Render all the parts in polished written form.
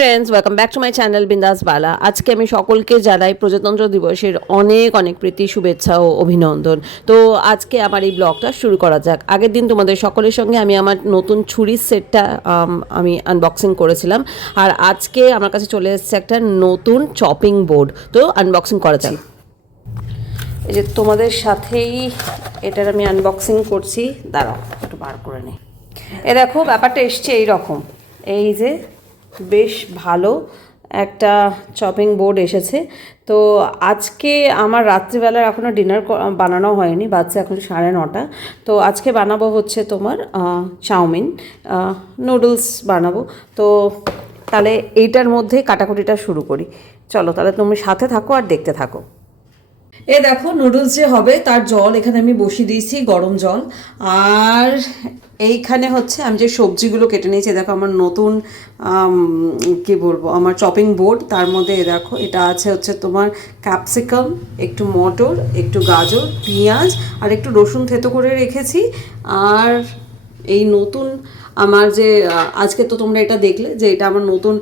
Friends, welcome back to my channel বিন্দাস বালা। আজকে আমি সকলকে জানাই প্রজাতন্ত্র দিবসের অনেক অনেক প্রীতি, শুভেচ্ছা ও অভিনন্দন। তো আজকে আমার এই ব্লগটা শুরু করা যাক। আগের দিন তোমাদের সকলের সঙ্গে আমি আমার নতুন ছুরির সেটটা আমি আনবক্সিং করেছিলাম, আর আজকে আমার কাছে চলে এসেছে একটা নতুন চপিং বোর্ড। তো আনবক্সিং করা যাক। এই যে তোমাদের সাথেই এটার আমি আনবক্সিং করছি। দাঁড়াও একটু বার করে নিই। এ দেখো, ব্যাপারটা এসছে এইরকম। এই যে বেশ ভালো একটা চপিং বোর্ড এসেছে। তো আজকে আমার রাত্রিবেলার এখনও ডিনার বানানো হয়নি, বাচ্চা এখন 9:30। তো আজকে বানাবো হচ্ছে তোমার চাউমিন, নুডলস বানাবো। তো তাহলে এইটার মধ্যে কাটাকুটিটা শুরু করি। চলো তাহলে তুমি সাথে থাকো আর দেখতে থাকো। এ দেখো, নুডলস যে হবে তার জল এখানে আমি বসিয়ে দিয়েছি, গরম জল। আর এইখানে হচ্ছে আমি যে সবজিগুলো কেটে নিয়েছি, দেখো আমার নতুন কি বলবো, আমার চপিং বোর্ড। তার মধ্যে এ দেখো, এটা আছে হচ্ছে তোমার ক্যাপসিকাম, একটু মটর, একটু গাজর, পেঁয়াজ আর একটু রসুন থেতো করে রেখেছি। আর এই নতুন আমার যে আজকে তো তোমরা এটা দেখলে যে এটা আমার নতুন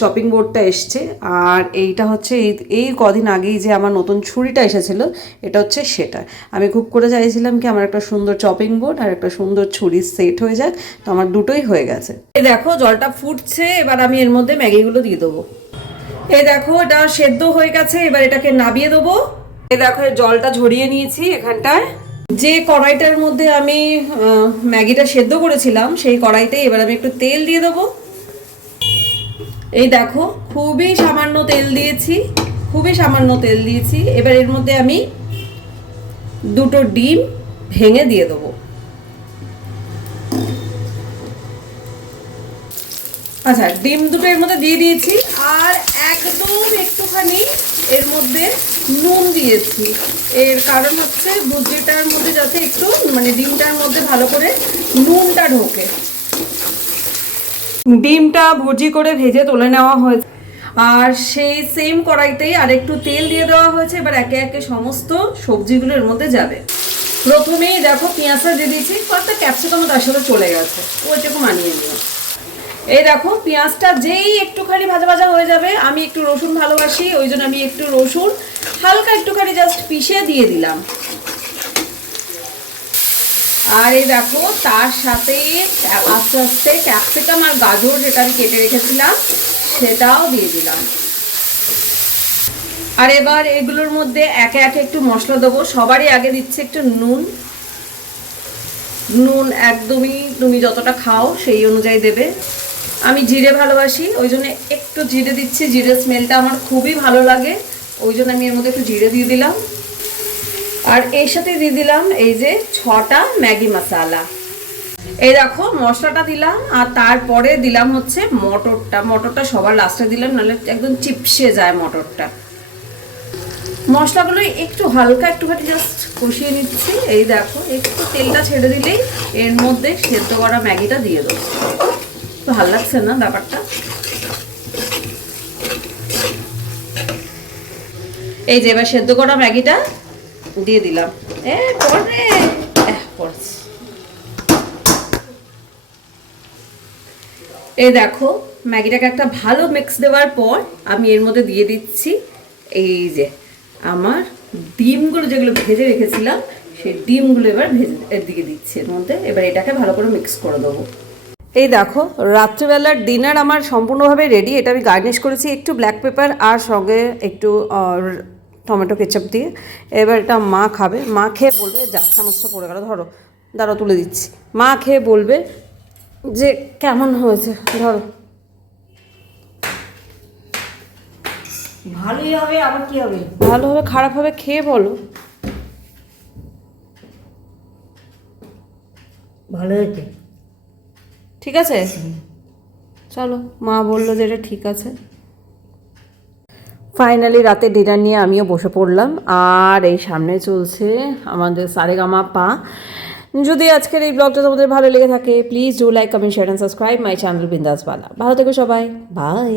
চপিং বোর্ডটা এসছে। আর এইটা হচ্ছে এই কদিন আগেই যে আমার নতুন ছুরিটা এসেছিলো, এটা হচ্ছে সেটা। আমি খুব করে চাইছিলাম কি আমার একটা সুন্দর চপিং বোর্ড আর একটা সুন্দর ছুরির সেট হয়ে যাক। তো আমার দুটোই হয়ে গেছে। এই দেখো জলটা ফুটছে, এবার আমি এর মধ্যে ম্যাগিগুলো দিয়ে দেবো। এই দেখো এটা সেদ্ধ হয়ে গেছে, এবার এটাকে নাবিয়ে দেবো। এই দেখো জলটা ঝরিয়ে নিয়েছি এখানটায়। যে কড়াইটার মধ্যে আমি ম্যাগিটা সেদ্ধ করেছিলাম সেই কড়াইতেই এবার আমি একটু তেল দিয়ে দেবো। এই দেখো খুবই সামান্য তেল দিয়েছি, খুবই সামান্য তেল দিয়েছি। এবার এর মধ্যে আমি দুটো ডিম ভেঙে দিয়ে দেবো। আচ্ছা, ডিম দুটো এর মধ্যে দিয়ে দিয়েছি। আর একদম একটুখানি এর মধ্যে নুন দিয়েছি। এর কারণ হচ্ছে ভুজিটার মধ্যে যাতে একটু মানে ডিমটার মধ্যে ভালো করে নুনটা ঢোকে। ডিমটা ভুজি করে ভেজে তুলে নেওয়া হয়েছে। আর সেই সেম কড়াইতেই আর একটু তেল দিয়ে দেওয়া হয়েছে। এবার একে একে সমস্ত সবজিগুলো এর মধ্যে যাবে। প্রথমেই দেখো পেঁয়াজটা দিয়ে দিয়েছি, কয়েকটা ক্যাপসিকামও তার সাথে চলে গেছে, ওইটুকু মানিয়ে নিও। এই দেখো পেঁয়াজটা যেই একটুখানি ভাজা ভাজা হয়ে যাবে, আমি একটু রসুন ভালোবাসি, ওই জন্য আমি একটু রসুন হালকা একটুখানি জাস্ট পিষে দিয়ে দিলাম। আর এই দেখো তার সাথে আস্তে আস্তে ক্যাপসিকাম আর গাজর যেটা আমি কেটে রেখেছিলাম সেটাও দিয়ে দিলাম। আর এবার এগুলোর মধ্যে একে একে একটু মশলা দেবো। সবারই আগে দিচ্ছে একটু নুন। নুন একদমই তুমি যতটা খাও সেই অনুযায়ী দেবে। আমি জিরে ভালোবাসি, ওই জন্য একটু জিরে দিচ্ছি। জিরে স্মেলটা আমার খুবই ভালো লাগে, ওই জন্য আমি এর মধ্যে একটু জিরে দিয়ে দিলাম। আর এর সাথে দিয়ে দিলাম এই যে 6টা ম্যাগি মশলা। এই দেখো মশলাটা দিলাম, আর তারপরে দিলাম হচ্ছে মটরটা। মটরটা সবার লাস্টে দিলাম, নাহলে একদম চিপসে যায় মটরটা। মশলাগুলো একটু হালকা একটুখানি জাস্ট কষিয়ে নিচ্ছি। এই দেখো একটু তেলটা ছেড়ে দিলেই এর মধ্যে সেদ্ধ করা ম্যাগিটা দিয়ে দেবো। তো ভালো লাগছে না ব্যাপারটা? এই যে এবার সেদ্ধ করা ম্যাগিটা দিয়ে দিলাম। এই দেখো ম্যাগিটাকে একটা ভালো মিক্স দেওয়ার পর আমি এর মধ্যে দিয়ে দিচ্ছি এই যে আমার ডিমগুলো যেগুলো ভেজে রেখেছিলাম, সেই ডিমগুলো এবার এর দিকে দিচ্ছি এর মধ্যে। এবার এটাকে ভালো করে মিক্স করে দেবো। এই দেখো রাত্রিবেলার ডিনার আমার সম্পূর্ণভাবে রেডি। এটা আমি গার্নিশ করেছি একটু ব্ল্যাক পেপার আর সঙ্গে একটু টমেটো কেচাপ দিয়ে। এবার এটা মা খাবে, মা খেয়ে বলবে, যা চামচটা পড়ে গেল, ধরো দাঁড়াও তুলে দিচ্ছি। মা খেয়ে বলবে যে কেমন হয়েছে। ধরো, ভালোই হবে, আবার কি হবে? ভালো হবে খারাপ হবে খেয়ে বলো। ভালো হয়েছে। ঠিক আছে, চলো, মা বললো যে এটা ঠিক আছে। ফাইনালি রাতে ডিনার নিয়ে আমিও বসে পড়লাম। আর এই সামনে চলছে আমাদের সারেগামাপা। যদি আজকের এই ব্লগটা তোমাদের ভালো লেগে থাকে, please do like, comment, share and subscribe my channel বিন্দাস বালা। ভালো থেকো সবাই, বাই।